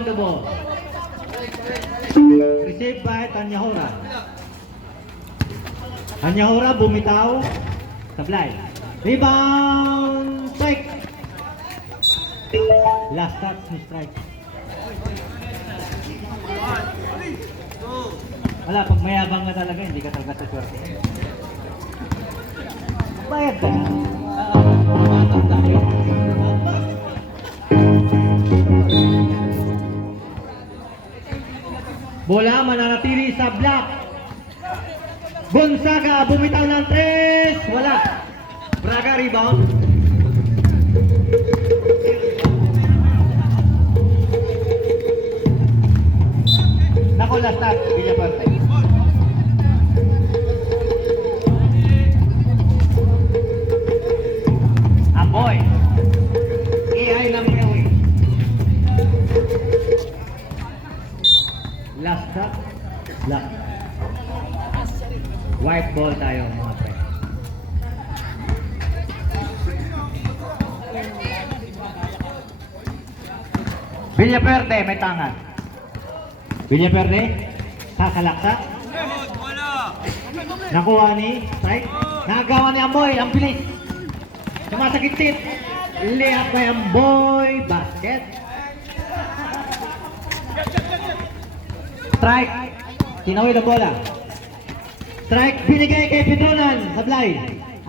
along the ball. Received by Tanyahora. Tanyahora bumitaw. Sablay. Rebound. Strike. Last touch ni strike. Wala, pag mayabang ka talaga, hindi ka talaga sa swerte. Bayad ka. Bola mananatili sa block. Gonzaga bumitaw ng 3. Wala. Braga rebound. Nako last touch, Villaperte. Amboy. AI lang niya eh. Last touch, black. White ball tayo mga pre. Villaperte may tangan. Villaperte, kakalaksa. Nakuha ni strike. Nagawa ni Amboy, ang bilis. Sumasagit-tit. Layup by Amboy, basket. Strike. Tinawid ang bola. Strike, binigay kay Pedronan. Sablay.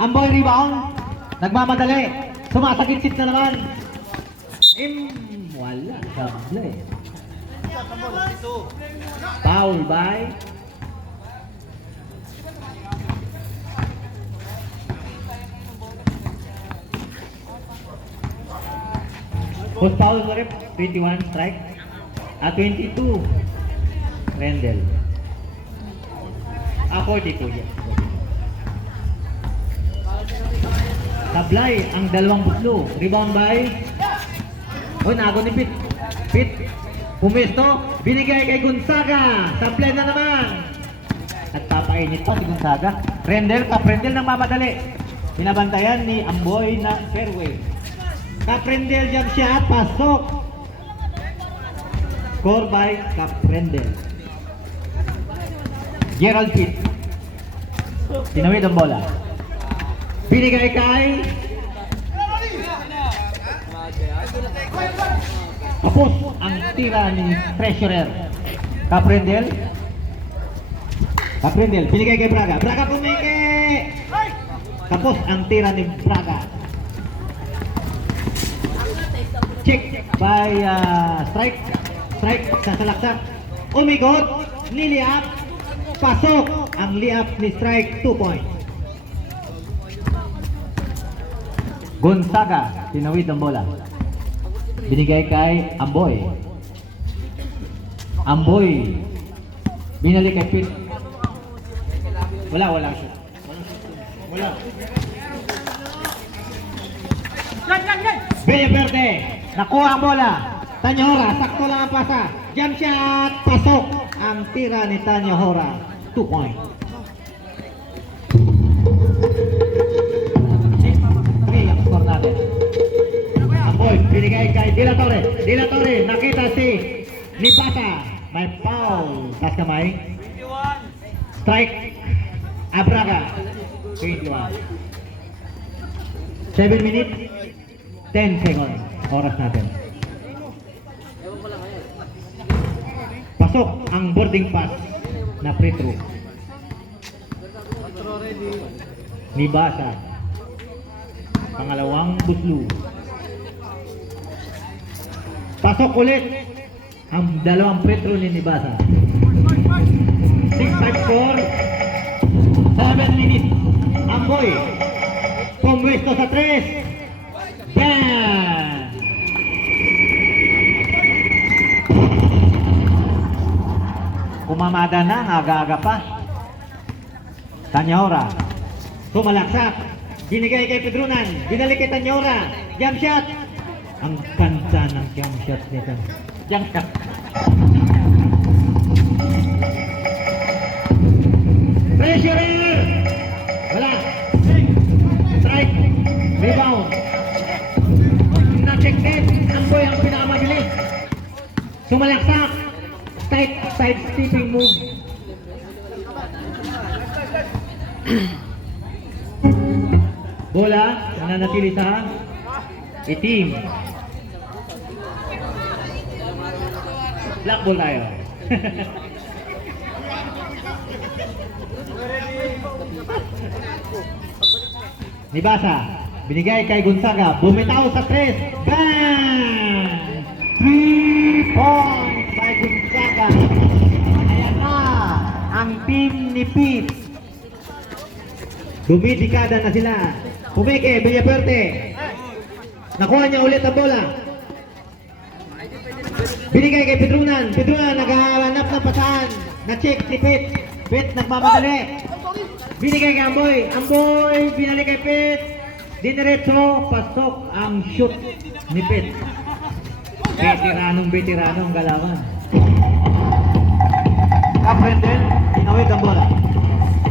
Amboy rebound. Nagmamadali. Sumasagit-tit na naman. Wala. Sablay. Foul by post foul mo rin 21 strike at 22 Rendell 42 yes. Sablay ang dalawang butlo. Rebound by nago ni Pit Pumesto, binigay kay Gonzaga. Sablay na naman. At papainit pa si Gonzaga. Rendell, Rendell nang mamadali. Pinabantayan ni Amboy ng fairway. Rendell jump shot, pasok. Score by Rendell. Gerald Pitt. Tinawid ang bola. Binigay kay tapos ang tira ni Treasurer. Rendell, binigay kay Braga. Braga pumike. Tapos ang tira ni Braga. Check by strike sa salaksak. Umigot, niliap, pasok. Ang liap ni strike, 2 points. Gonzaga, tinawid ang bola. Binigay kay Amboy. Amboy. Binalik kay Pit. Wala shoot. Wala. Villaperte. Nakuha ang bola. Tanyahora, sakto lang ang pasa. Jump shot, pasok. Ang tira ni Tanyahora, 2 points. Okay, ang score natin. Amboy, binigay kay De La Torre, nakita si Nibasa. May foul. Tas kamay. Strike. Abraga. 21. 7 minutes, 10 seconds. Oras natin. Pasok ang boarding pass na free throw. Nibasa. Pangalawang buslu. Pasok ulit ang dalawang free throw ni Nibasa. 6-5-4. 7 minutes. Amboy. Pumwesto sa 3. Yan. Kumamada na, aga-aga pa. Tanyahora. Sumalaksak. Binigay kay Pedronan. Binalik kay Tanyahora. Jump shot. Ang ganda ng jump shot nito. Jump shot. Treasurer. Wala. Strike. Rebound. Na-check net. Amboy ang pinakamabilis. Sumalaksak. Side stepping move. Bola, nananatili sa itim. Black ball tayo. Nibasa, binigay kay Gonzaga, bumitaw sa 3. Bang! 3 points by Gonzaga. Ayan na, ang team ni Pete. Dumidikada na sila. Pumeke, Villaperte. Nakuha niya ulit ang bola. Binigay kay Pedrunan. Pedrunan naghahanap ng pasahan. Na-check si Pete. Pete nagmamadali. Binigay kay Amboy. Amboy, binalik kay Pete. Diniretso, pasok ang shoot ni Pete. Veteranong ang galawan. Caprendel, tinawid ang bola.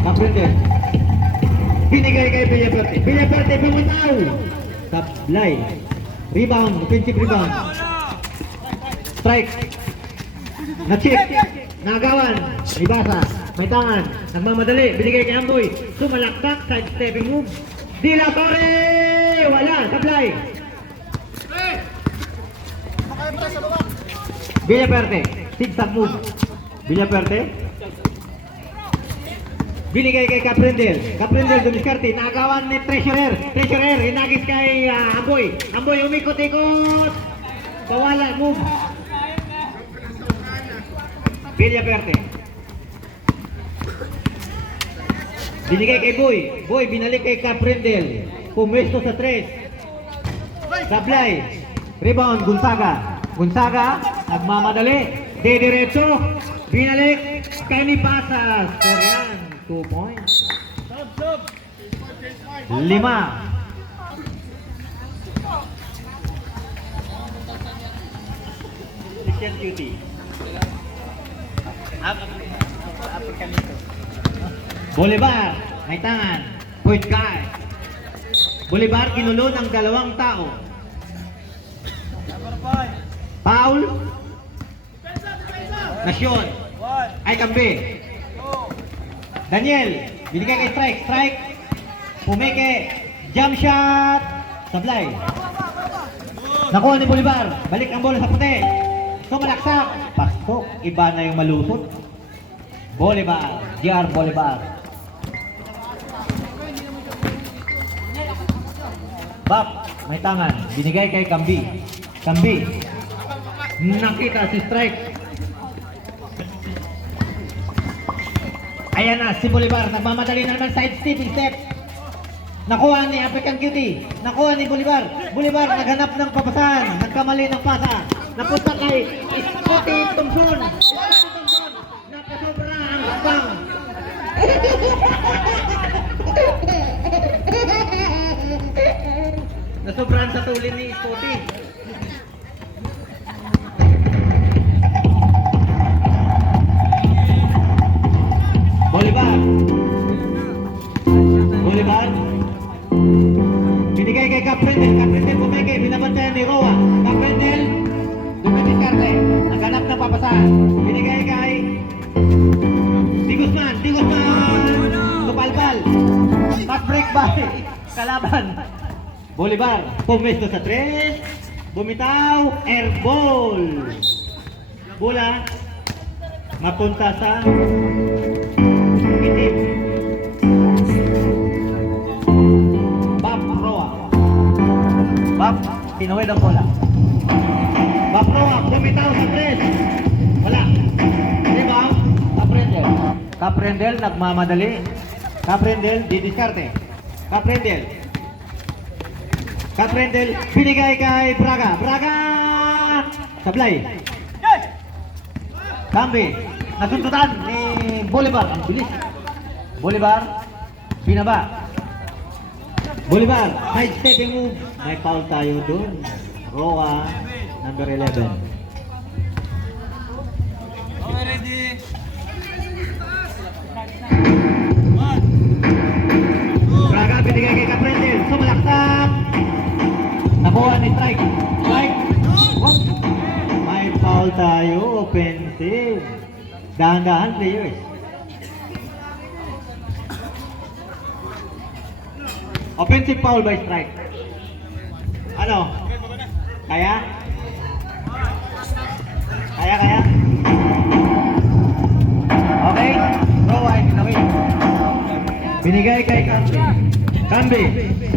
Caprendel. Binigay kay Villaperte. Villaperte, bumataw. Tablay. Rebound, offensive rebound. Strike. Na-check. Nagawan. Ibasa. May tangan. Nagmamadali. Binigay kay Amboy. Sumalaktak. Side stepping move. De La Torre! Wala. Tablay. Villaperte. Zigzag move. Villaperte. Binigay kay Caprendel. Caprendel dumiskarte. Nagawan ni Treasurer. Treasurer. Hinagis kay Amboy. Amboy umikot-ikot. Pawala. Move. Villaperte. Binigay kay Boy. Boy, binalik kay Caprendel. Pumesto sa 3. Sablay. Rebound, Gonzaga. Gonzaga, nagmamadali. Diretso. Binalik. Kay Nibasa. Score yan. 2 points. 5. Christian Cutie. Bolivar, may tangan. Point guard. Bolivar, kinulo ng 2 tao. Foul. Nasyon. Ay kambi. Daniel, binigay kay strike. Strike. Pumeke. Jump shot. Sablay. Nakuha ni Bolivar. Balik ang bola sa puti. Sumalaksak. Pasok. Iba na yung malusot. Bolivar. GR Bolivar. Bap. May tangan. Binigay kay Kambi. Kambi. Nakita si strike. Ayan na, si Bolivar, nagmamadali na naman side stepping step. Nakuha ni African Cutie. Nakuha ni Bolivar. Bolivar, naghanap ng papasahan. Nagkamali ng pasa. Napunta kay Scotty Thompson. Napasobra ang hakbang. Nasobrahan sa tulin ni Scotty. Bolivar. Bolivar. Binigay kay Caprendel. Caprendel pumeke. Binabantayan ni Roa. Caprendel. Dumidiskarte. Naghanap ng papasahan. Binigay kay Di Guzman. Di Guzman. Tupalpal. Fast break by kalaban. Bolivar. Pumesto sa 3. Bumitaw. Airball. Bola. Mapunta sa itim. Bap Roa. Bap, tinuwid ang bola. Bap Roa, bumitaw sa 3. Wala. Diba? Caprendel. Caprendel, nagmamadali. Caprendel, didiskarte. Caprendel. Caprendel, binigay kay Braga. Braga! Sablay. Kambi. Nasundutan ni Bolivar. Ang bilis. Bolivar. Binaba. Bolivar. Side stepping move. May foul tayo dun. Roa. Number 11. Okay, ready. Braga. Binigay kay Caprendel. Sumalaksak. Nakuha ni strike. Strike. May foul tayo, offensive. Dahan-dahan players. Offensive foul by strike. Ano? Kaya? Kaya? Okay? Go, ay, okay. Binigay kay Camby. Camby,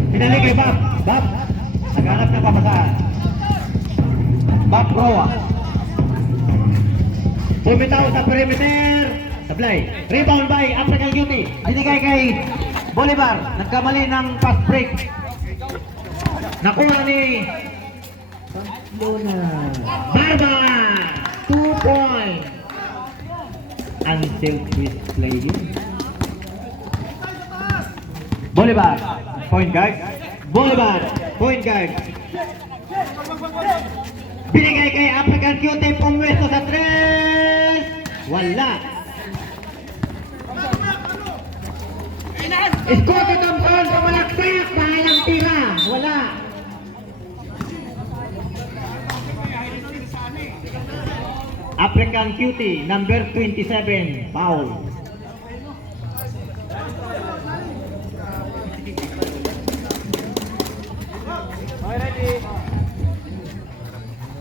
pinali kay Bob. Bob, naghanap na papasaan. Bob Roa. Bumitaw sa perimeter. Sablay. Rebound by African Beauty. Binigay kay Bolivar. Nagkamali ng fast break. Nakuha ni Pamplona. Barba! 2 points. Unselfish play. Bolivar. Point guard. Bolivar. Point guard. Binigay kay African Cutie. Pumwesto sa 3. Wala. Scotty Thompson. Pamalaksak. Bahalang tira. Wala. African Cutie, number 27, foul.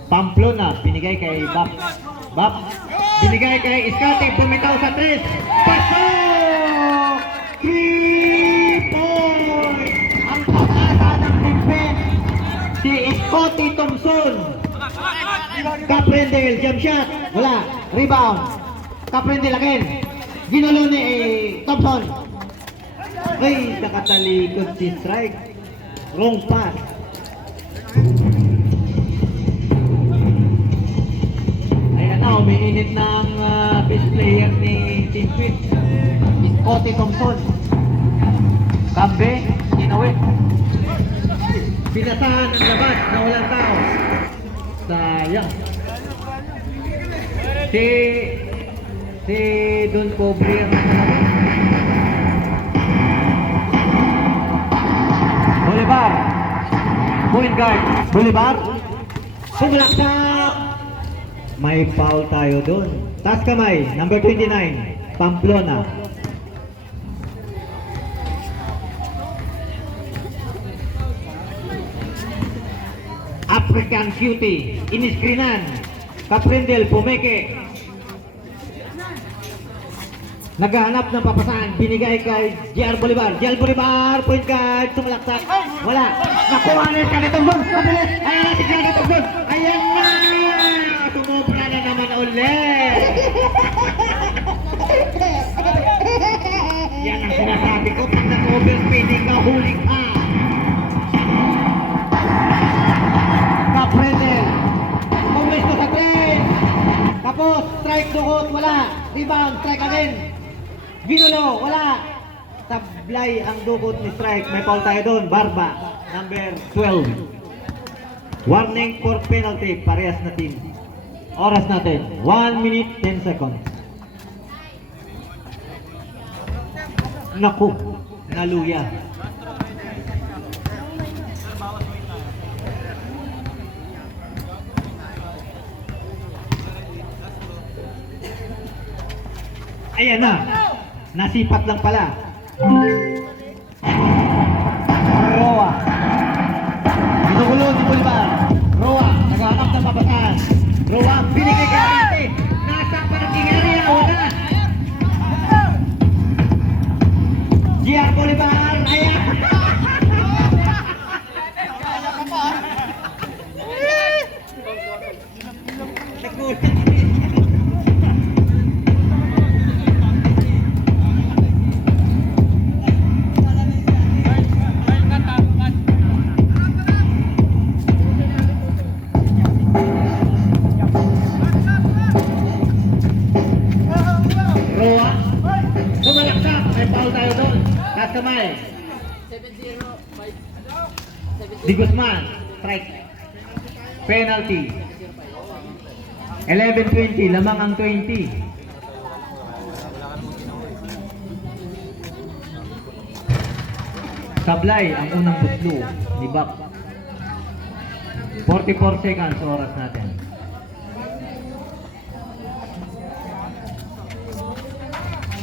Pamplona, binigay kay Bap. Binigay kay Scotty, bumitaw sa 3. Pasok! 3 points! Ang pag-asa ng defense, si Scotty Thompson. Caprendel, jump shot. Wala. Rebound. Caprendel again. Ginulo ni Thompson. Ay, nakatalikod si strike. Wrong pass. Ayan na, umiinit ng best player ni Team Swift. Scotty Thompson. Kambe, ginawin. Pinasahan ang labas na walang tao. Sayang. Si Don Pobre ang Bolivar. Point guard. Bolivar. Pumalaksak. May foul tayo doon. Taas kamay. Number 29. Pamplona. African Cutie, iniskrinan. Caprendel, pumeke. Naghahanap ng papasaan, binigay kay JR Bolivar. JR Bolivar, point guard, tumalaksak. Wala. Nakuha na ka nitong doon. Ayan na si JR Thompson. Ayan na. Sumubra na naman ulit. Yan ang sinasabi ko. Pag nag-overspeeding ka, huli ka. Caprendel. Pumesto sa 3. Tapos, strike dukot, wala. Rebound, strike again. Ginulo, wala. Tablay ang dukot ni strike. May foul tayo doon. Barba, number 12. Warning for penalty. Parehas na team. Oras natin, 1 minute 10 seconds. Naku, naluya. Ayan na. Nasipat lang pala. Roa. Ginugulo si Bolivar. Roa. Naghahanap ng pabataan. Roa. Binigay kay Arte. Nasa parking area. Wala. JR Bolivar. Ayan. Nagulat. Kamay. Di Guzman, strike. Penalty. 11-20, lamang ang 20. Sablay ang unang buslo ni Bak. 44 seconds oras natin.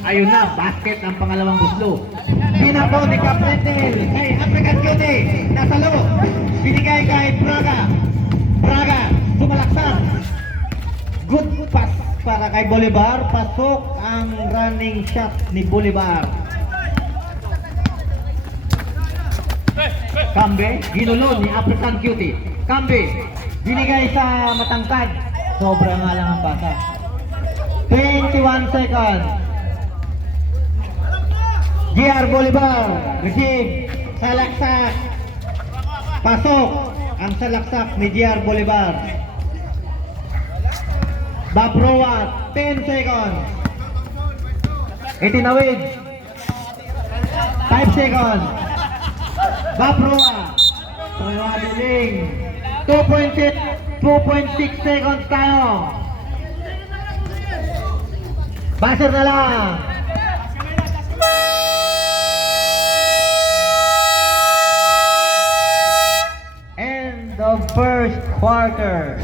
Ayun na, basket ang pangalawang buslo. Pinabaw ni Capretel kay African Cutie. Nasa loob. Binigay kay Braga. Braga, sumalaksak. Good pass para kay Bolivar. Pasok ang running shot ni Bolivar. Kambe, ginulo ni African Cutie. Kambe, binigay sa matangkad. Sobra nga lang ang pasa. 21 seconds. GR Bolivar, receive, salaksak. Pasok ang salaksak ni GR Bolivar. Baproa, 10 seconds. Itinawid. 5 seconds. Baproa. Trawadeling. 2.6 seconds tayo. Buzzer na lang. End of first quarter.